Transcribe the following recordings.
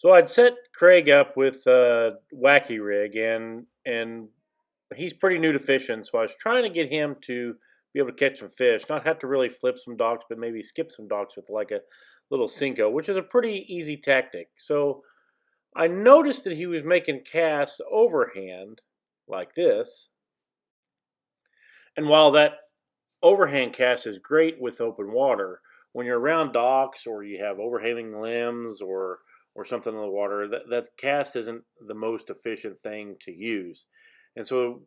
So I'd set Craig up with a wacky rig, and he's pretty new to fishing. So I was trying to get him to be able to catch some fish, not have to really flip some docks, but maybe skip some docks with like a little Senko, which is a pretty easy tactic. So I noticed that he was making casts overhand like this, and while that overhand cast is great with open water, when you're around docks or you have overhanging limbs or something in the water, that cast isn't the most efficient thing to use. And so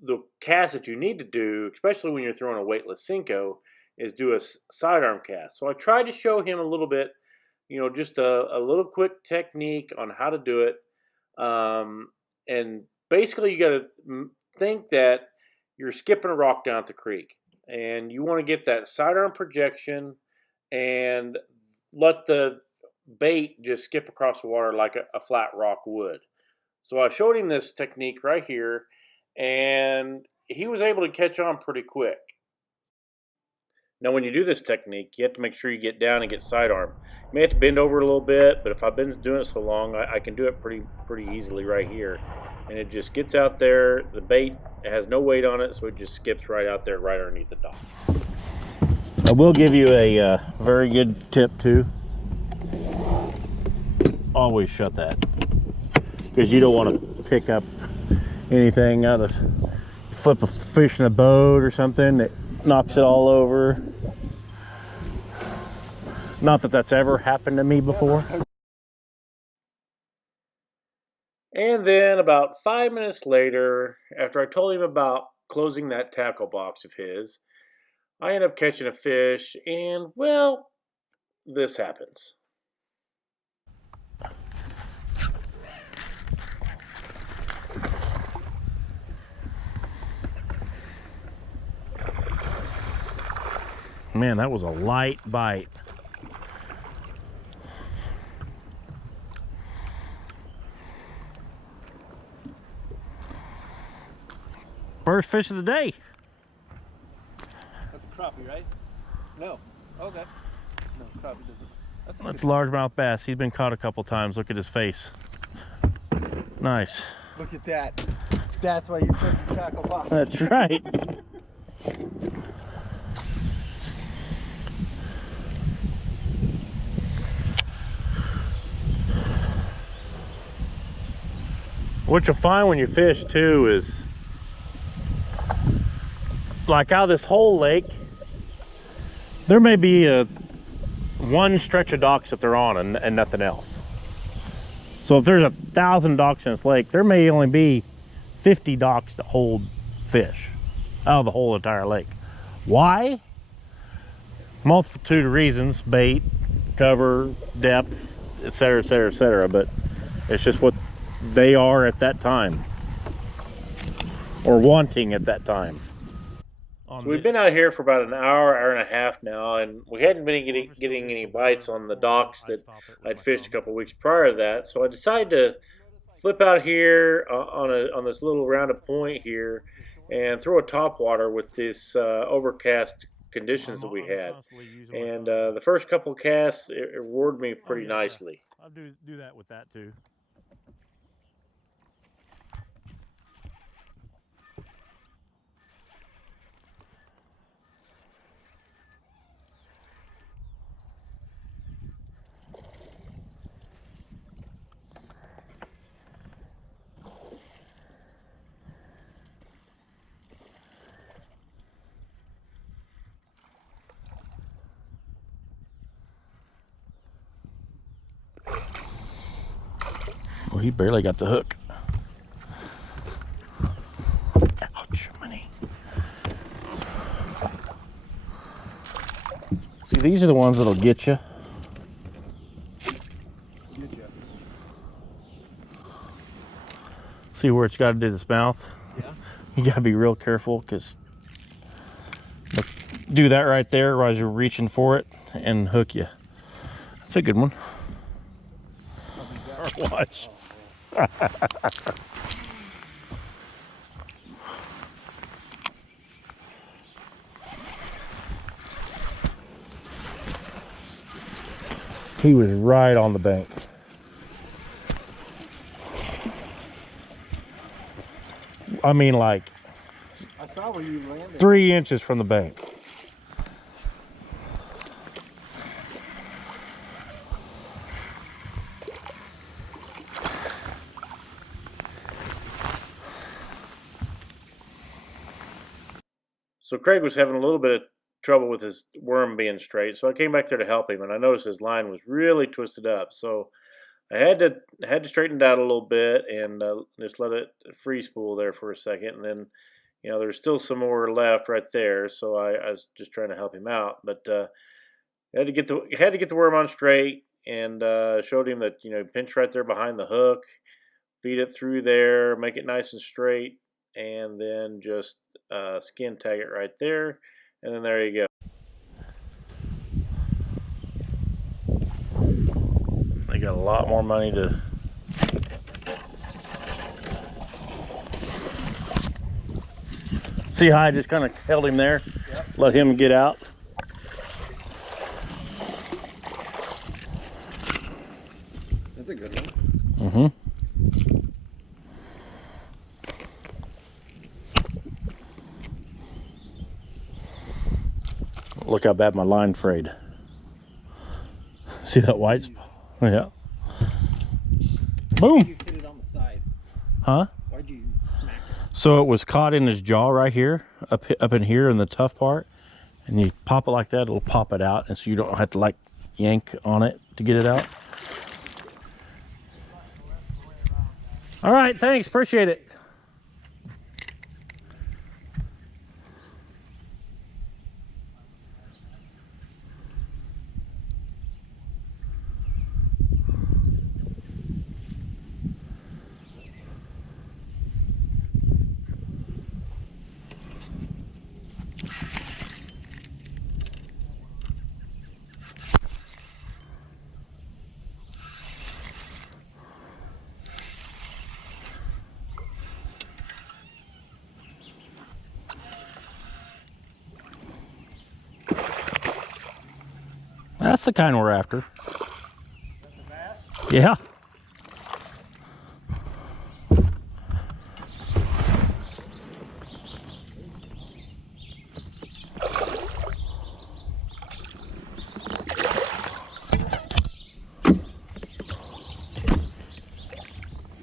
the cast that you need to do, especially when you're throwing a weightless Senko, is do a sidearm cast. So I tried to show him a little bit, just a little quick technique on how to do it. And basically, you got to think that you're skipping a rock down at the creek, and you want to get that sidearm projection and let the bait just skip across the water like a flat rock would. So I showed him this technique right here, and he was able to catch on pretty quick. Now, when you do this technique, you have to make sure you get down and get sidearm. You may have to bend over a little bit, but if I've been doing it so long, I can do it pretty easily right here. And it just gets out there. The bait has no weight on it, so it just skips right out there, right underneath the dock. I will give you a very good tip too. Always shut that, because you don't want to pick up anything out of, flip a fish in a boat or something that knocks it all over. Not that that's ever happened to me before. And then about 5 minutes later, after I told him about closing that tackle box of his, I end up catching a fish, and well, this happens. Man, that was a light bite. First fish of the day. That's a crappie, right? No. Okay. No, crappie doesn't. That's a largemouth bass. He's been caught a couple times. Look at his face. Nice. Look at that. That's why you put your tackle box. That's right. What you'll find when you fish too is, like out of this whole lake, there may be one stretch of docks that they're on and nothing else. So if there's 1,000 docks in this lake, there may only be 50 docks that hold fish out of the whole entire lake. Why? Multitude of reasons: bait, cover, depth, etc., etc., etc. But it's just what they are at that time, or wanting at that time. So we've been out here for about an hour and a half now, and we hadn't been getting any bites on the docks that I'd fished a couple weeks prior to that. So I decided to flip out here on this little rounded point here and throw a topwater with this overcast conditions that we had. And the first couple of casts, it rewarded me pretty nicely. I'll do that with that too. Well, he barely got the hook. Ouch, money. See, these are the ones that'll get you. See where it's got to do its mouth? Yeah. You got to be real careful, because do that right there while you're reaching for it and hook you. That's a good one. Watch. He was right on the bank. I mean, like I saw where you landed. 3 inches from the bank. So Craig was having a little bit of trouble with his worm being straight, so I came back there to help him, and I noticed his line was really twisted up. So I had to straighten it out a little bit and just let it free spool there for a second, and then there's still some more left right there. So I was just trying to help him out, but had to get the worm on straight, and showed him that pinch right there behind the hook, feed it through there, make it nice and straight, and then just skin tag it right there, and then there you go. They got a lot more money to see how I just kind of held him there. Yep. Let him get out. That's a good one. Mm-hmm. Look how bad my line frayed. See that white spot? Yeah. Boom. You hit it on the side. Huh? Why'd you smack it? So it was caught in his jaw right here, up in here in the tough part, and you pop it like that, it'll pop it out, and so you don't have to like yank on it to get it out. All right, thanks, appreciate it. That's the kind we're after. Yeah.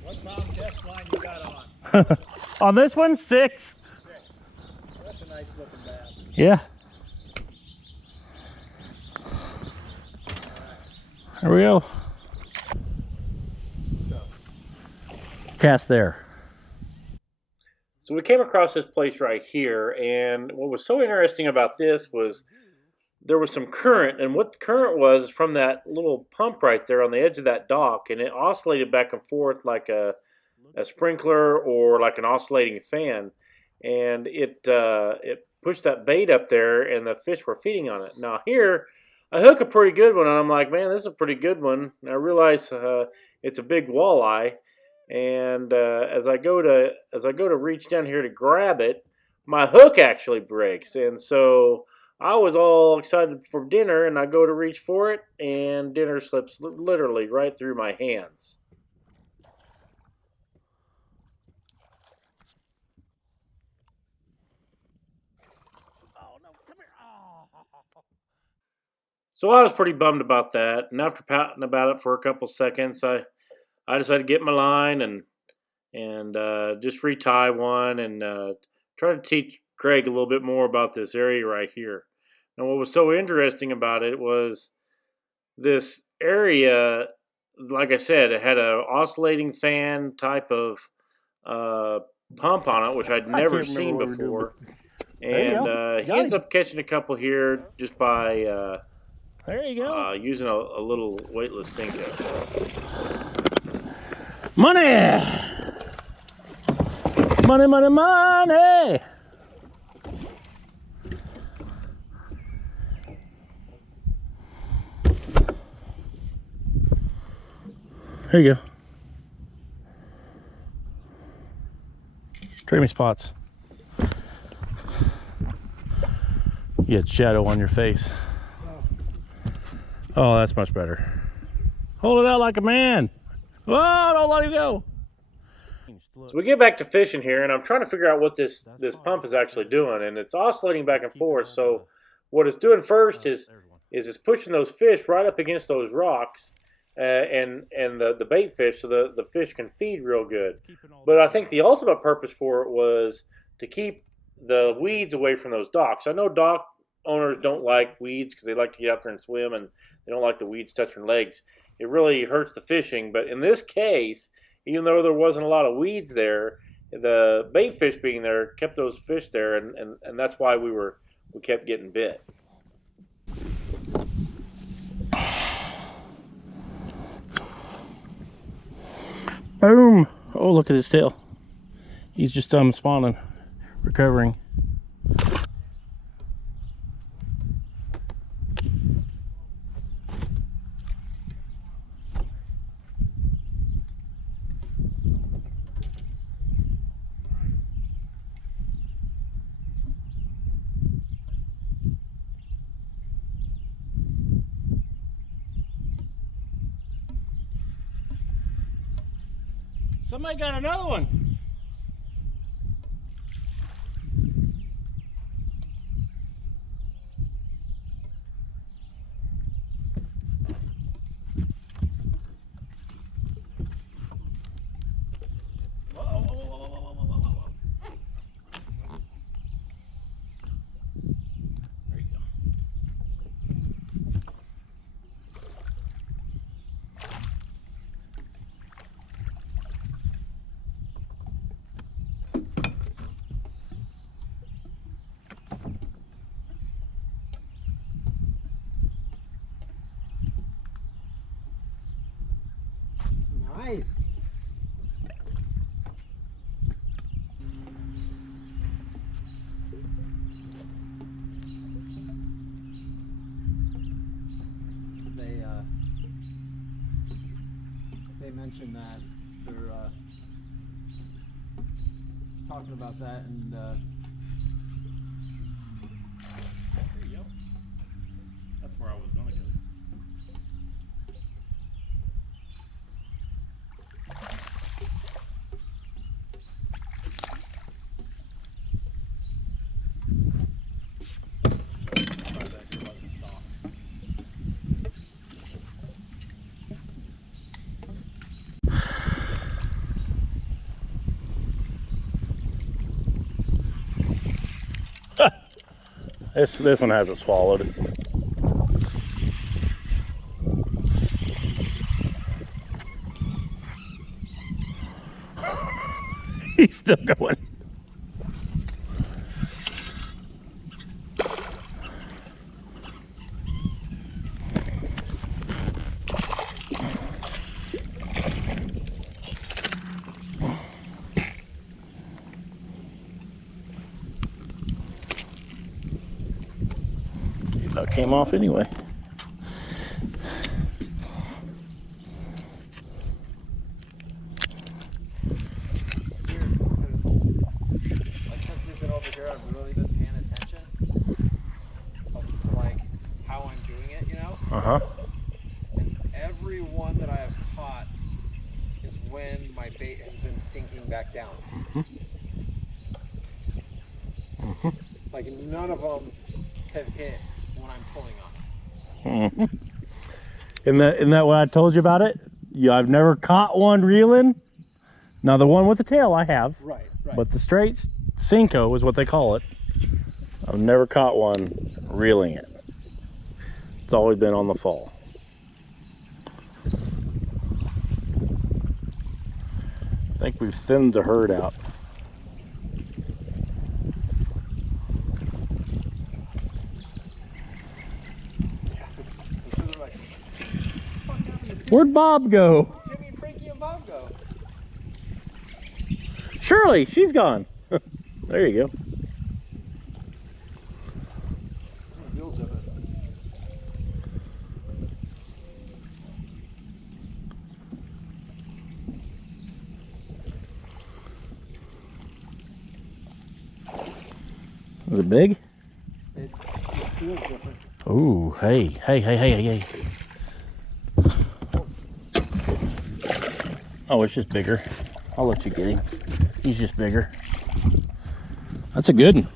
What pound test line you got on? On this one, 6. That's a nice looking bass. Yeah. There we go. Cast there. So we came across this place right here, and what was so interesting about this was there was some current, and what the current was from that little pump right there on the edge of that dock, and it oscillated back and forth like a sprinkler or like an oscillating fan, and it pushed that bait up there, and the fish were feeding on it. Now here, I hook a pretty good one, and I'm like, man, this is a pretty good one. And I realize it's a big walleye, and as I go to reach down here to grab it, my hook actually breaks, and so I was all excited for dinner, and I go to reach for it, and dinner slips literally right through my hands. Oh no, come here. Oh. So I was pretty bummed about that, and after pouting about it for a couple seconds, I decided to get my line and just retie one and try to teach Craig a little bit more about this area right here. And what was so interesting about it was this area, like I said, it had an oscillating fan type of pump on it, which I'd never can't remember seen what we were doing, before. There you And go. he Got ends him. up catching a couple here just by There you go. using a little weightless Senko. Money! Money, money, money! Here you go. Trade me spots. You had shadow on your face. Oh, that's much better. Hold it out like a man. Whoa, don't let him go. So we get back to fishing here, and I'm trying to figure out what this pump is actually doing, and it's oscillating back and forth. So what it's doing first is it's pushing those fish right up against those rocks, and the bait fish, so the fish can feed real good. But I think the ultimate purpose for it was to keep the weeds away from those docks. I know dock owners don't like weeds because they like to get out there and swim, and they don't like the weeds touching their legs. It really hurts the fishing. But in this case, even though there wasn't a lot of weeds there, the bait fish being there kept those fish there, and that's why we kept getting bit. Boom! Oh, look at his tail. He's just spawning, recovering. Somebody got another one. There you go. Nice. They mentioned that they're talking about that, and There you go. That's where I was gonna go. This one hasn't swallowed. He's still going. That came off anyway. like since we've been over here, I've really been paying attention to like how I'm doing it, you know. Uh-huh. And every one that I have caught is when my bait has been sinking back down. Like none of them have hit when I'm pulling on. Isn't that what I told you about it? Yeah, I've never caught one reeling. Now the one with the tail I have. Right, right. But the straight Senko is what they call it. I've never caught one reeling it. It's always been on the fall. I think we've thinned the herd out. Where'd Bob go? Jimmy, Frankie, and Bob go. Shirley, she's gone. There you go. Was it big? It feels different. Ooh, hey. Oh, it's just bigger. I'll let you get him. He's just bigger. That's a good one.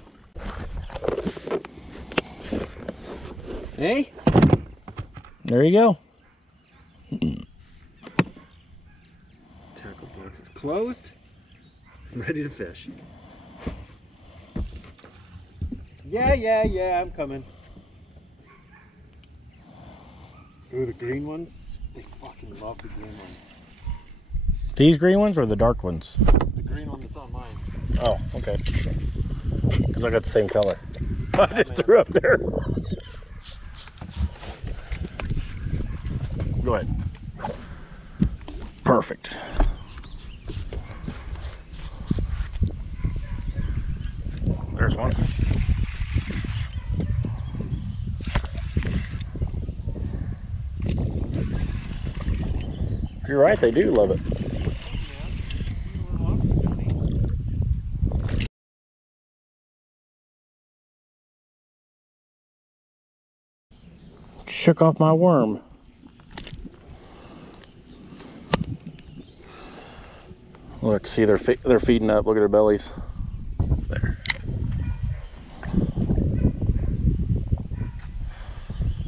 Hey? There you go. Tackle box is closed. I'm ready to fish. Yeah, I'm coming. Ooh, the green ones? They fucking love the green ones. These green ones or the dark ones? The green one that's on mine. Oh, okay. Because I got the same color. I just threw up there. Go ahead. Perfect. There's one. You're right, they do love it. Shook off my worm. Look, see, they're feeding up. Look at their bellies. There.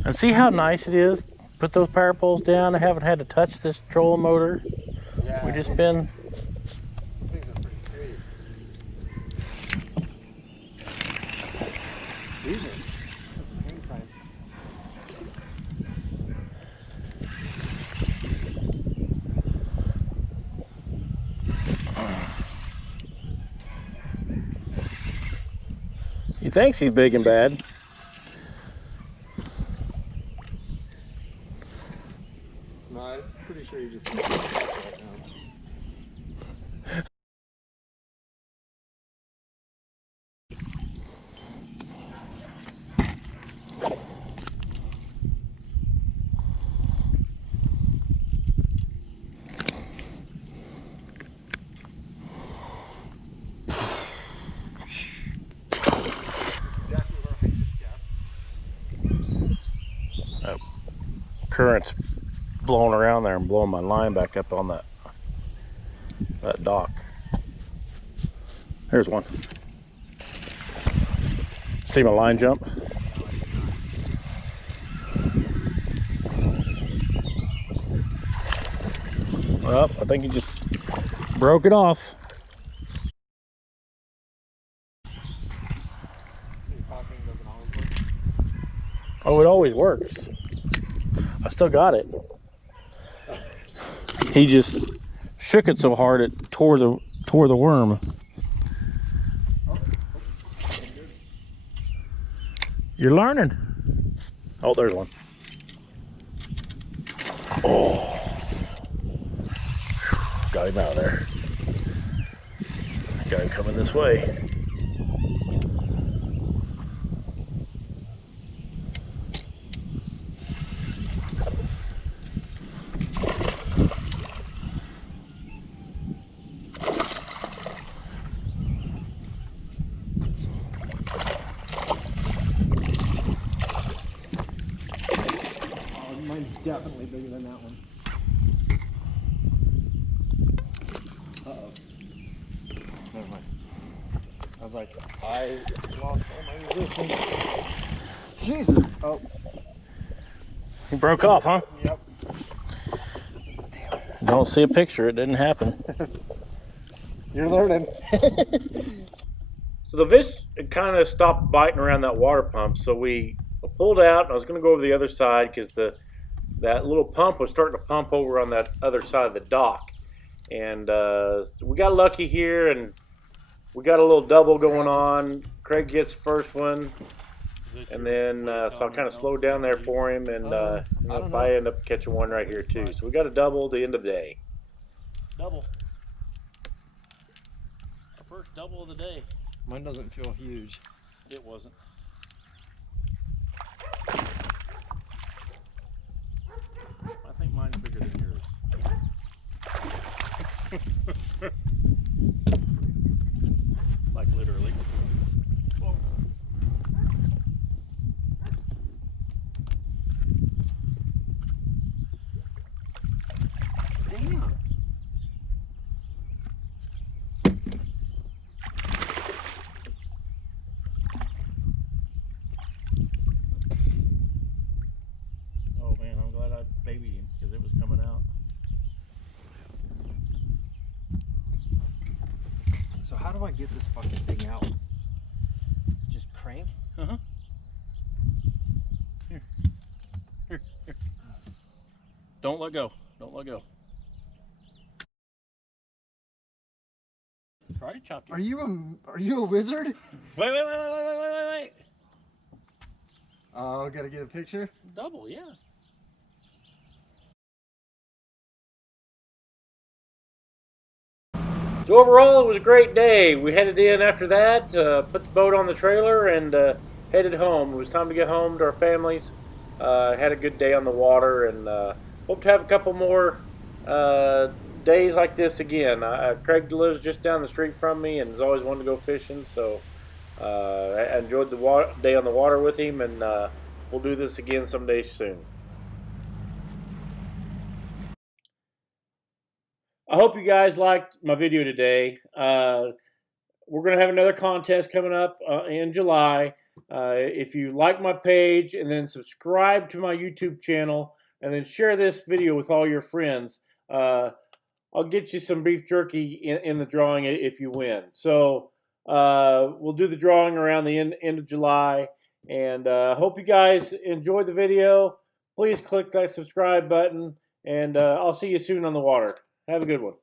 And see how nice it is? Put those power poles down. I haven't had to touch this trolling motor. Yeah. We just been. These things are pretty sweet. These are hang time. He thinks he's big and bad. No, I'm pretty sure you just right now. Current's blowing around there and blowing my line back up on that dock. There's one. See my line jump? Well, I think he just broke it off. Oh, it always works. I still got it. He just shook it so hard it tore the worm. You're learning. Oh, there's one. Oh, got him out of there. Got him coming this way. Mine's definitely bigger than that one. Uh-oh. Never mind. I was like, I lost all my resistance. Jesus! Oh. He broke off, huh? Yep. Don't see a picture, it didn't happen. You're learning. So the fish kind of stopped biting around that water pump, so we pulled out, and I was going to go over the other side because that little pump was starting to pump over on that other side of the dock. And we got lucky here, and we got a little double going on. Craig gets first one, and then so I kind of slowed down there for him, and I end up catching one right here too. So we got a double at the end of the day. Double. Our first double of the day. Mine doesn't feel huge. It wasn't. I think mine's bigger than yours. Like literally. Whoa. Damn. get this fucking thing out. Just crank. Uh-huh. Here. Here. Here. Don't let go. Don't let go. Karate chopped you. Are you a wizard? Wait. Oh, gotta get a picture. Double, yeah. So overall, it was a great day. We headed in after that, put the boat on the trailer, and headed home. It was time to get home to our families. Had a good day on the water, and hope to have a couple more days like this again. Craig lives just down the street from me and has always wanted to go fishing, so I enjoyed the day on the water with him, and we'll do this again someday soon. I hope you guys liked my video today. We're going to have another contest coming up in July. If you like my page and then subscribe to my YouTube channel and then share this video with all your friends, I'll get you some beef jerky in the drawing if you win. So we'll do the drawing around the end of July. And hope you guys enjoyed the video. Please click that subscribe button. And I'll see you soon on the water. Have a good one.